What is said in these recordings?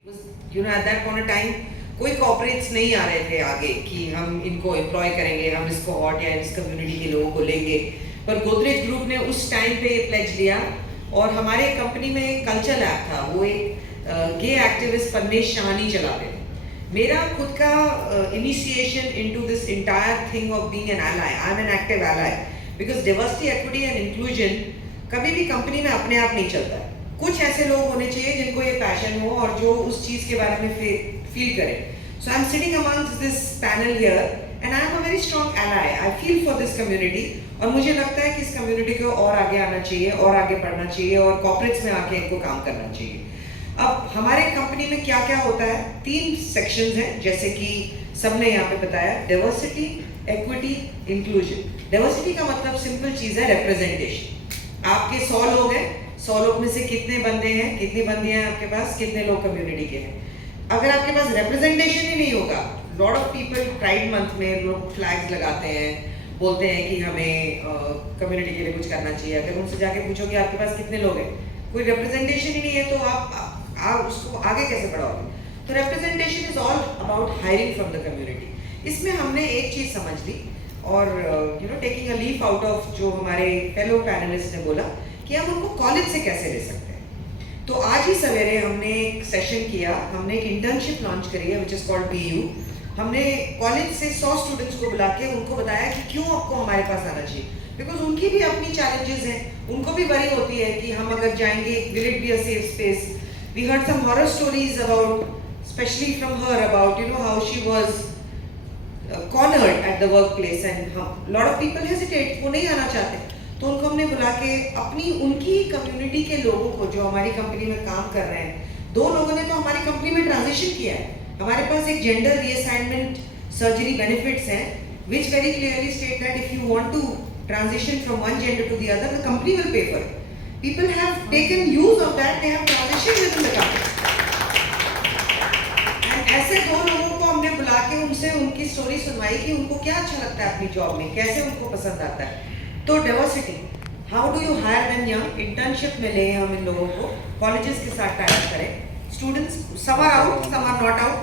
At that point of time कोई corporates नहीं आ रहे थे आगे कि हम इनको एम्प्लॉय करेंगे, हम इस कोहॉर्ट या इस कम्युनिटी के लोगों को लेंगे। पर गोदरेज ग्रुप ने उस टाइम पे प्लेज लिया और हमारे कंपनी में एक कल्चर लैब था, वो एक गे एक्टिविस्ट परमेश शाहनी चलाते थे। मेरा खुद का initiation into this entire thing of being an ally, I am an active ally, because diversity, equity and inclusion कभी भी कंपनी में अपने आप नहीं चलता है। कुछ ऐसे लोग होने चाहिए जिनको ये पैशन हो और जो उस चीज के बारे में फील करें। So I am sitting amongst this panel here and I am a very strong ally, I feel for this community और मुझे लगता है कि इस कम्युनिटी को और आगे आना चाहिए और आगे बढ़ना चाहिए और कॉर्पोरेट्स में आके इनको काम करना चाहिए। अब हमारे कंपनी में क्या क्या होता है, 3 सेक्शंस हैं जैसे कि सबने यहाँ पे बताया, डाइवर्सिटी, एक्विटी, इंक्लूजन। डाइवर्सिटी का मतलब सिंपल चीज है रिप्रेजेंटेशन। आपके 100 लोग हैं, 100 लोग में से कितने बंदे हैं, कितनी बंदियां हैं आपके पास, कितने लोग कम्युनिटी के हैं। अगर आपके पास रिप्रेजेंटेशन ही नहीं होगा, lot of people pride month में लोग फ्लैग्स लगाते हैं, बोलते हैं कि हमें कम्युनिटी के लिए कुछ करना चाहिए। अगर उनसे जाके पूछो कि आपके पास कितने लोग हैं, कोई रिप्रेजेंटेशन ही नहीं है, तो आप उसको आगे कैसे बढ़ाओगे। तो representation is all about hiring from the community. इसमें हमने एक चीज समझ ली और taking a leaf out of जो हमारे फेलो पैनलिस्ट ने बोला कि हम उनको कॉलेज से कैसे ले सकते हैं। तो आज ही सवेरे हमने एक सेशन किया, हमने एक इंटर्नशिप लॉन्च करी है विच इज कॉल्ड PU। हमने कॉलेज से 100 स्टूडेंट्स को बुला के उनको बताया कि क्यों आपको हमारे पास आना चाहिए, बिकॉज उनकी भी अपनी चैलेंजेस हैं, उनको भी वरी होती है कि हम अगर जाएंगे will it be a safe space. We heard some horror stories about, specially from her, about how she was cornered at the workplace and lot of people hesitate, वो नहीं आना चाहते। तो उनको हमने बुला के अपनी उनकी कम्युनिटी के लोगों को जो हमारी कंपनी में काम कर रहे हैं, 2 लोगों ने तो हमारी कंपनी में ट्रांजिशन किया है। हमारे पास एक जेंडर रीअसाइनमेंट सर्जरी बेनिफिट्स हैं which very clearly state that if you want to transition from one gender to the other, the company will pay for it. People have taken use of that, they have transitioned within the company. And ऐसे 2 लोगों को हमने बुला के उनसे उनकी story सुनवाई कि उनको क्या अच्छा लगता है अपनी जॉब में, कैसे उनको पसंद आता है। तो diversity, how do you hire them young, internship में ले हम इन लोगों को, कॉलेजेस के साथ टाई अप करें, students some are out some are not out,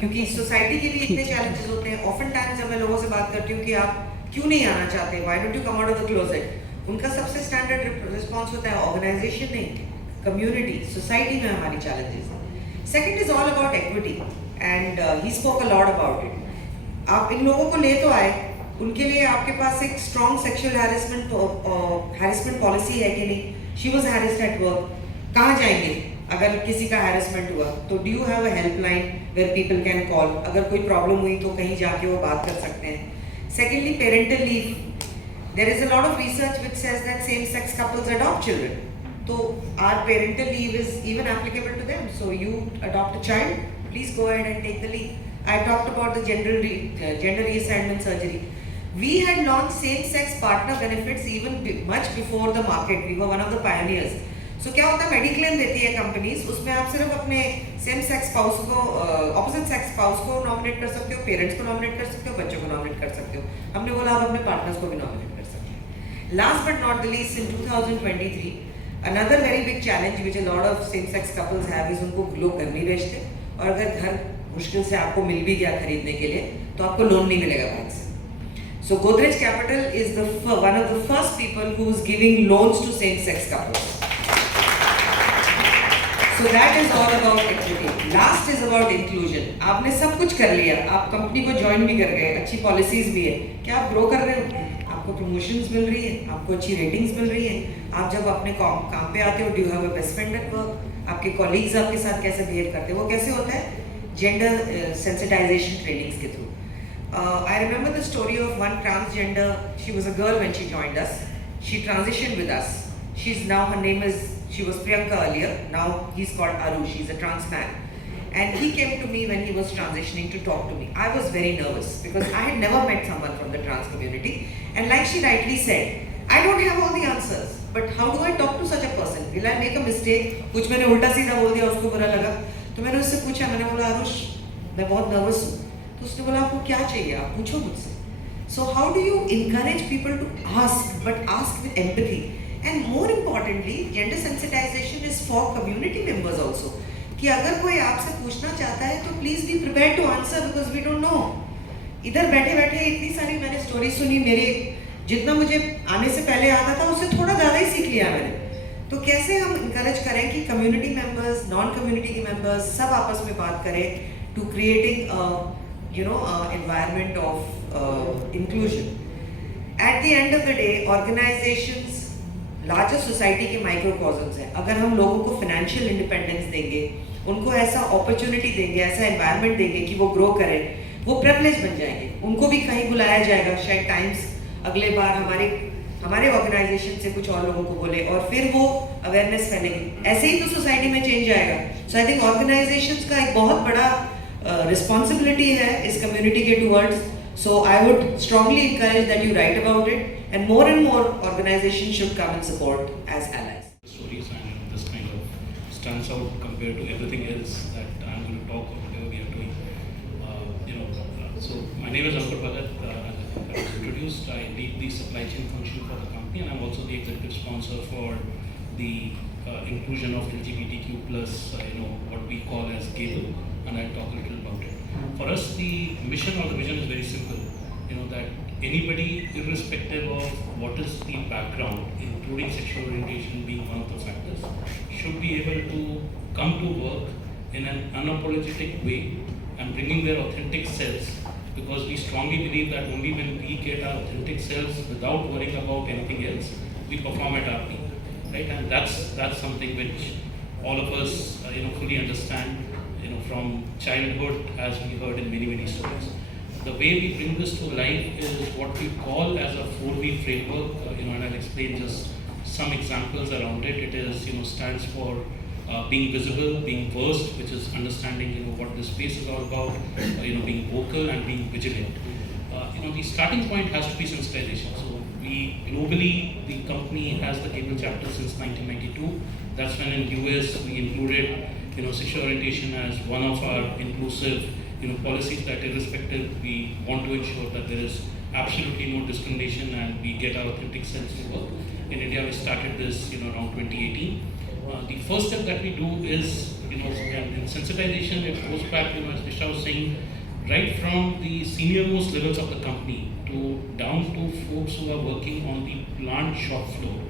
क्योंकि सोसाइटी के भी इतने चैलेंजेस होते हैं। ऑफन टाइम्स जब मैं लोगों से बात करती हूँ कि आप क्यों नहीं आना चाहते, why don't you come out of the closet, उनका सबसे स्टैंडर्ड रिस्पॉन्स होता है ऑर्गेनाइजेशन नहीं, कम्युनिटी, सोसाइटी में हमारी चैलेंजेस हैं। Second is all about equity and he spoke a lot about it. आप इन लोगों को ले तो आए, उनके लिए आपके पास एक स्ट्रॉन्ग सेक्सुअल हैरेसमेंट पॉलिसी है कि नहीं, she was harassed at work, कहाँ जाएंगे अगर किसी का हैरेसमेंट हुआ, तो do you have a helpline where people can call, अगर कोई प्रॉब्लम हुई तो कहीं जाके वो बात कर सकते हैं। Secondly parental leave, there is a lot of research which says that same sex couples adopt children, तो our parental leave is even applicable to them. So you adopt a child, please go ahead and take the lead. I talked about the gender reassignment surgery. We had launched same-sex partner benefits even much before the market. We were one of the pioneers. So क्या होता है, mediclaim देती है companies, उसमें आप सिर्फ अपने same sex spouse को, ऑपोजिट सेक्स स्पाउस को नॉमिनेट कर सकते हो, पेरेंट्स को नॉमिनेट कर सकते हो, बच्चों को नॉमिनेट कर सकते हो। हमने बोला आप अपने पार्टनर्स को भी नॉमिनेट कर सकते हैं। Last but not the least, in 2023 another very big challenge which a lot of same-sex couples have is उनको लोग घर नहीं बेचते, और अगर घर मुश्किल से आपको मिल भी गया खरीदने के लिए तो आपको लोन नहीं मिलेगा बैंक से। So Godrej capital is one of the first people who is giving loans to same sex couples. So that is all about equity. Last is about inclusion. आपने सब कुछ कर लिया, आप कंपनी को ज्वाइन भी कर गए, अच्छी पॉलिसीज भी है, क्या आप ग्रो कर रहे हो, आपको प्रमोशंस मिल रही है, आपको अच्छी रेटिंग्स मिल रही है, आप जब अपने काम पे आते हो, do you have a best friend at work, आपके कॉलीग्स आपके साथ कैसे बिहेव करते हैं, वो कैसे होता है, जेंडर सेंसिटाइजेशन ट्रेनिंग्स के through. I remember the story of one transgender, she was a girl when she joined us, she transitioned with us, she is now, her name is, she was Priyanka earlier, now he's called Aru, she is a trans man, and he came to me when he was transitioning to talk to me. I was very nervous because I had never met someone from the trans community, and like she rightly said, I don't have all the answers, but how do I talk to such a person? Will I make a mistake? कुछ मैंने उल्टा सीधा बोल दिया, उसको बुरा लगा, तो मैंने उससे पूछा, मैंने बोला आरुष मैं बहुत नर्वस हूँ, तो उसने बोला आपको क्या चाहिए, आप पूछो मुझसे। So how do you encourage people to ask, but ask with empathy? And more importantly, gender sensitization is for community members also. कि अगर कोई आपसे पूछना चाहता है तो please be prepared to answer because we don't know. इधर बैठे बैठे इतनी सारी मैंने स्टोरी सुनी, मेरे जितना मुझे आने से पहले आता था उससे थोड़ा ज़्यादा ही सीख लिया मैंने। तो कैसे हम इंकरेज करें कि कम्युनिटी मेंबर्स, नॉन कम्युनिटी के मेंबर्स सब आपस में बात करें to creating environment of inclusion. At the end of the day organisations larger society के माइक्रोकॉजम्स हैं। अगर हम लोगों को फाइनेंशियल इंडिपेंडेंस देंगे, उनको ऐसा अपॉर्चुनिटी देंगे, ऐसा एनवायरनमेंट देंगे कि वो ग्रो करें, वो प्रिविलेज बन जाएंगे, उनको भी कहीं बुलाया जाएगा, शायद टाइम्स अगले बार हमारे ऑर्गेनाइजेशन से कुछ और लोगों को बोले और फिर वो अवेयरनेस फैलेगी। ऐसे ही तो सोसाइटी में चेंज आएगा। सो आई थिंक ऑर्गेनाइजेशंस का एक बहुत बड़ा रिस्पॉन्सिबिलिटी है इस कम्युनिटी के towards. So I would strongly encourage that you write about it and more organisation should come and support as allies. Stories and this kind of stands out compared to everything else that I'm going to talk or whatever we are doing. So my name is Ankur Bhagat. I was introduced. I lead the supply chain function for the company, and I'm also the executive sponsor for the inclusion of LGBTQ plus, what we call as Gable, and I'll talk a little about it. For us, the mission or the vision is very simple. That anybody, irrespective of what is the background, including sexual orientation being one of the factors, should be able to come to work in an unapologetic way and bringing their authentic selves, because we strongly believe that only when we get our authentic selves without worrying about anything else, we perform at our peak, right? And that's something which all of us fully understand, from childhood, as we heard in many stories. The way we bring this to life is what we call as a 4V framework, and I'll explain just some examples around it. It is, stands for being visible, being versed, which is understanding, what this space is all about, being vocal and being vigilant. The starting point has to be sensitization. So we globally, the company has the Cable chapter since 1992. That's when in US we included, sexual orientation as one of our inclusive, policies, that irrespective, we want to ensure that there is absolutely no discrimination and we get our authentic selves to work. In India, we started this, around 2018. The first step that we do is, in sensitization, it goes back, as Nisha was saying, right from the senior most levels of the company to down to folks who are working on the plant shop floor.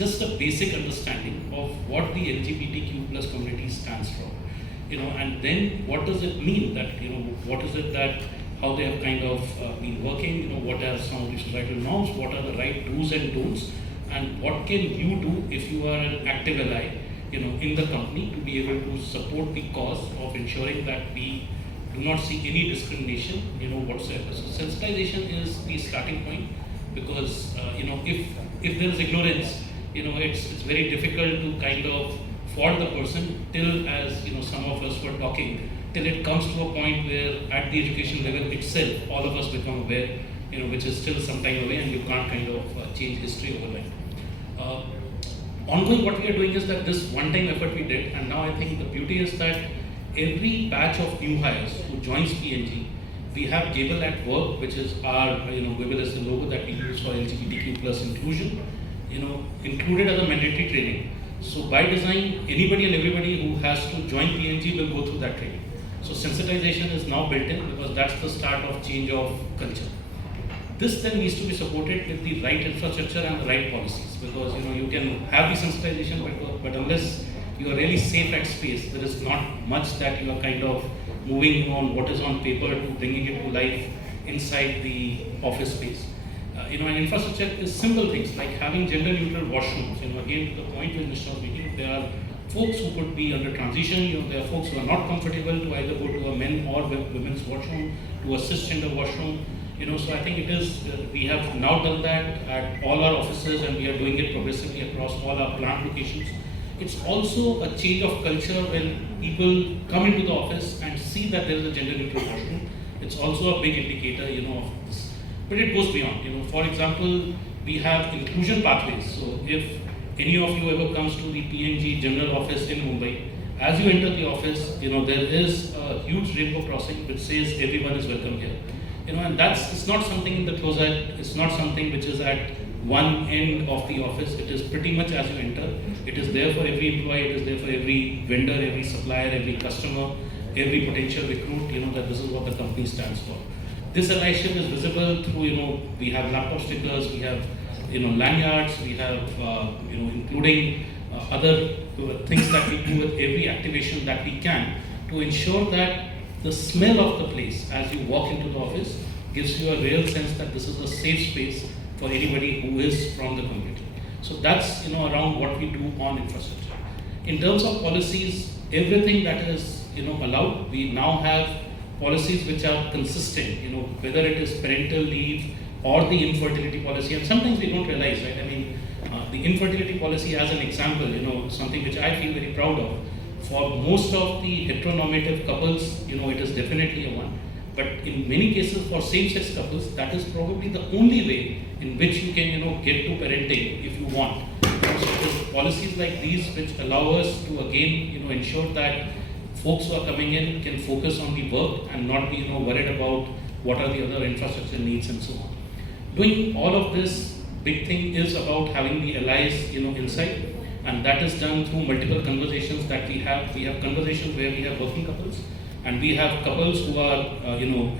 Just a basic understanding of what the LGBTQ plus community stands for, and then what does it mean that, what is it that, how they have kind of been working, what are some of the societal norms, what are the right do's and don'ts, and what can you do if you are an active ally, in the company, to be able to support the cause of ensuring that we do not see any discrimination, whatsoever. So sensitization is the starting point, because if there is ignorance, it's very difficult to kind of fault the person till, as some of us were talking, till it comes to a point where at the education level itself, all of us become aware, which is still some time away, and you can't kind of change history overnight. Ongoing, what we are doing is that this one-time effort we did, and now I think the beauty is that every batch of new hires who joins P&G, we have Gable at work, which is our, Gable is the logo that we use for LGBTQ plus inclusion, included as a mandatory training. So by design, anybody and everybody who has to join P&G will go through that training. So sensitization is now built in, because that's the start of change of culture. This then needs to be supported with the right infrastructure and the right policies, because you can have the sensitization, but unless you are really safe at space, there is not much that you are kind of moving on what is on paper to bringing it to life inside the office space. And infrastructure is simple things like having gender neutral washrooms. Again, to the point with Mr. Meeting, there are folks who could be under transition. There are folks who are not comfortable to either go to a men or women's washroom, to a cisgender washroom. So I think it is, we have now done that at all our offices, and we are doing it progressively across all our plant locations. It's also a change of culture when people come into the office and see that there is a gender neutral washroom. It's also a big indicator, of this. But it goes beyond. For example, we have inclusion pathways. So if any of you ever comes to the P&G general office in Mumbai, as you enter the office, there is a huge rainbow crossing which says everyone is welcome here. And it's not something in the closet, it's not something which is at one end of the office. It is pretty much as you enter. It is there for every employee, it is there for every vendor, every supplier, every customer, every potential recruit, that this is what the company stands for. This allyship is visible through, we have laptop stickers, we have, lanyards, we have, including other things that we do with every activation that we can to ensure that the smell of the place as you walk into the office gives you a real sense that this is a safe space for anybody who is from the community. So that's around what we do on infrastructure. In terms of policies, everything that is allowed, we now have policies which are consistent, whether it is parental leave or the infertility policy, and sometimes we don't realize, right? I mean, the infertility policy as an example, something which I feel very proud of. For most of the heteronormative couples, it is definitely a one. But in many cases for same-sex couples, that is probably the only way in which you can, get to parenting if you want. So there's policies like these which allow us to again, ensure that folks who are coming in can focus on the work and not be, worried about what are the other infrastructure needs and so on. Doing all of this, big thing is about having the allies, inside, and that is done through multiple conversations that we have. We have conversations where we have working couples, and we have couples who are,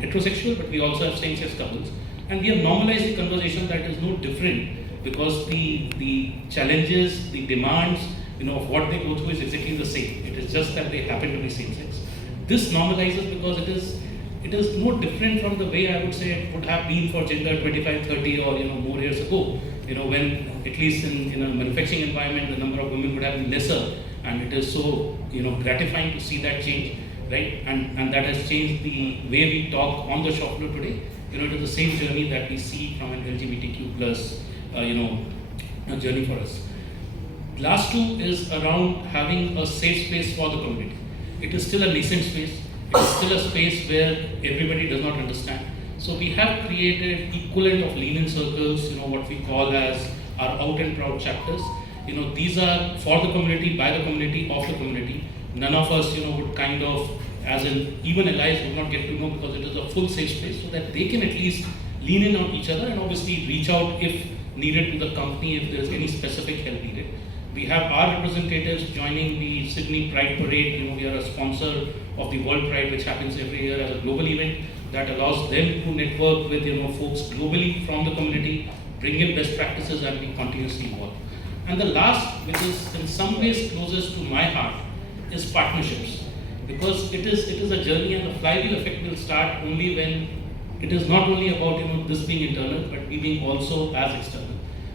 heterosexual, but we also have same-sex couples. And we have normalized the conversation that is no different because the challenges, the demands, of what they go through is exactly the same. It is just that they happen to be same-sex. This normalizes because it is no different from the way I would say it would have been for gender 25, 30 or more years ago. When at least in a manufacturing environment, the number of women would have been lesser, and it is so gratifying to see that change. Right, and that has changed the way we talk on the shop floor today. It is the same journey that we see from an LGBTQ plus, a journey for us. Last two is around having a safe space for the community. It is still a nascent space. It is still a space where everybody does not understand. So we have created equivalent of lean-in circles, what we call as our out and proud chapters. These are for the community, by the community, of the community. None of us, would kind of, as in even allies would not get to know because it is a full safe space, so that they can at least lean in on each other and obviously reach out if needed to the company if there is any specific help needed. We have our representatives joining the Sydney Pride Parade. We are a sponsor of the World Pride, which happens every year as a global event that allows them to network with folks globally from the community, bring in best practices, and we continuously work. And the last, which is in some ways closest to my heart, is partnerships, because it is a journey, and the flywheel effect will start only when it is not only about this being internal, but we being also as external.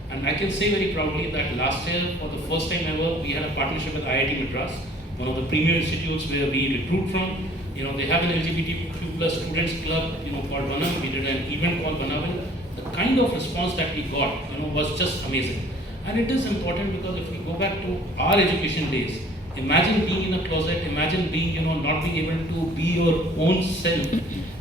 And I can say very proudly that last year, for the first time ever, we had a partnership with IIT Madras, one of the premier institutes where we recruit from. They have an LGBTQ plus students club, called Vanam. We did an event called Vanavan. The kind of response that we got, was just amazing. And it is important because if we go back to our education days, imagine being in a closet, imagine being, not being able to be your own self.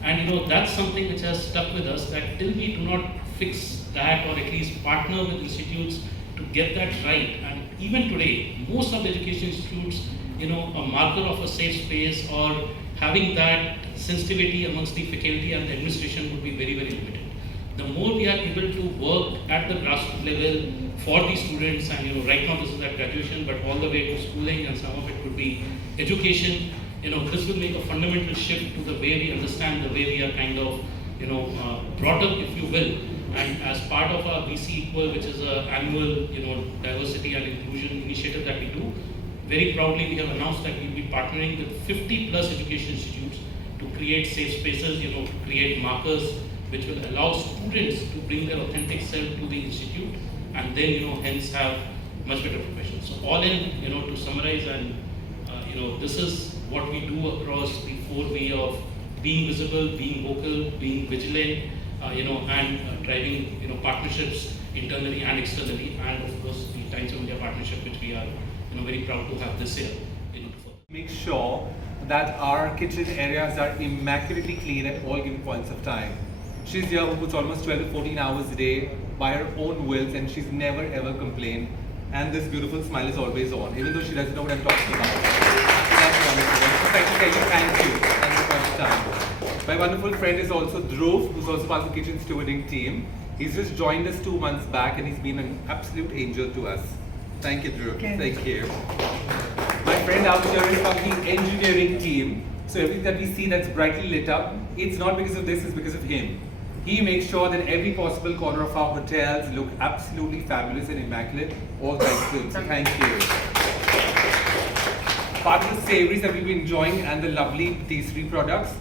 And, that's something which has stuck with us, that till we do not fix that or at least partner with institutes to get that right. And even today, most of the education institutes, a marker of a safe space or having that sensitivity amongst the faculty and the administration would be very, very limited. The more we are able to work at the grassroots level for the students, and right now this is at graduation, but all the way to schooling, and some of it could be education, this will make a fundamental shift to the way we understand, the way we are kind of, brought up, if you will. And as part of our BC Equal, which is an annual, diversity and inclusion initiative that we do, very proudly we have announced that we will be partnering with 50 plus education institutes to create safe spaces, to create markers which will allow students to bring their authentic self to the institute, and then, hence have much better professions. So all in, to summarize, and, this is what we do across the 4V of being visible, being vocal, being vigilant, and driving, partnerships internally and externally, and of course the Times of India partnership, which we are, very proud to have this year. Make sure that our kitchen areas are immaculately clean at all given points of time. She's here who puts almost 12 to 14 hours a day by her own wills, and she's never ever complained. And this beautiful smile is always on, even though she doesn't know what I'm talking about. That's wonderful. I'm just like to tell you thank you. Thank you for your time. My wonderful friend is also Dhruv, who's also part of the kitchen stewarding team. He's just joined us 2 months back and he's been an absolute angel to us. Thank you, Drew. Okay. Thank you. My friend out here is from the engineering team. So everything that we see that's brightly lit up, it's not because of this, it's because of him. He makes sure that every possible corner of our hotels look absolutely fabulous and immaculate all the time soon. So thank you. Part of the savories that we've been enjoying and the lovely patisserie products,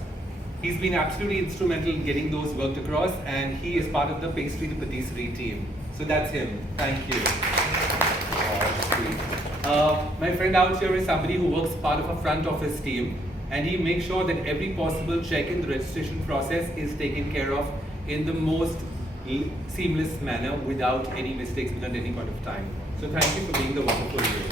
he's been absolutely instrumental in getting those worked across, and he is part of the pastry to patisserie team. So that's him. Thank you. My friend out here is somebody who works part of a front office team, and he makes sure that every possible check in the registration process is taken care of in the most seamless manner without any mistakes at any point of time. So thank you for being the wonderful you.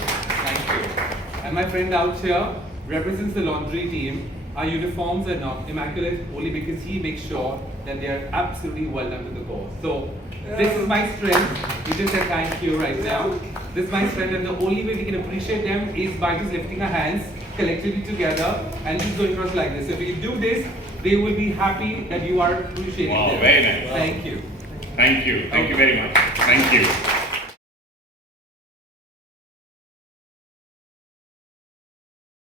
Thank you. And my friend out here represents the laundry team. Our uniforms are not immaculate only because he makes sure that they are absolutely well done to the core. So this is my strength. We just say thank you right now. This is my strength, and the only way we can appreciate them is by just lifting our hands collectively together and just going across like this. So if we do this, they will be happy that you are appreciating them. Very nice. Thank you. Thank you. Thank you very much. Thank you.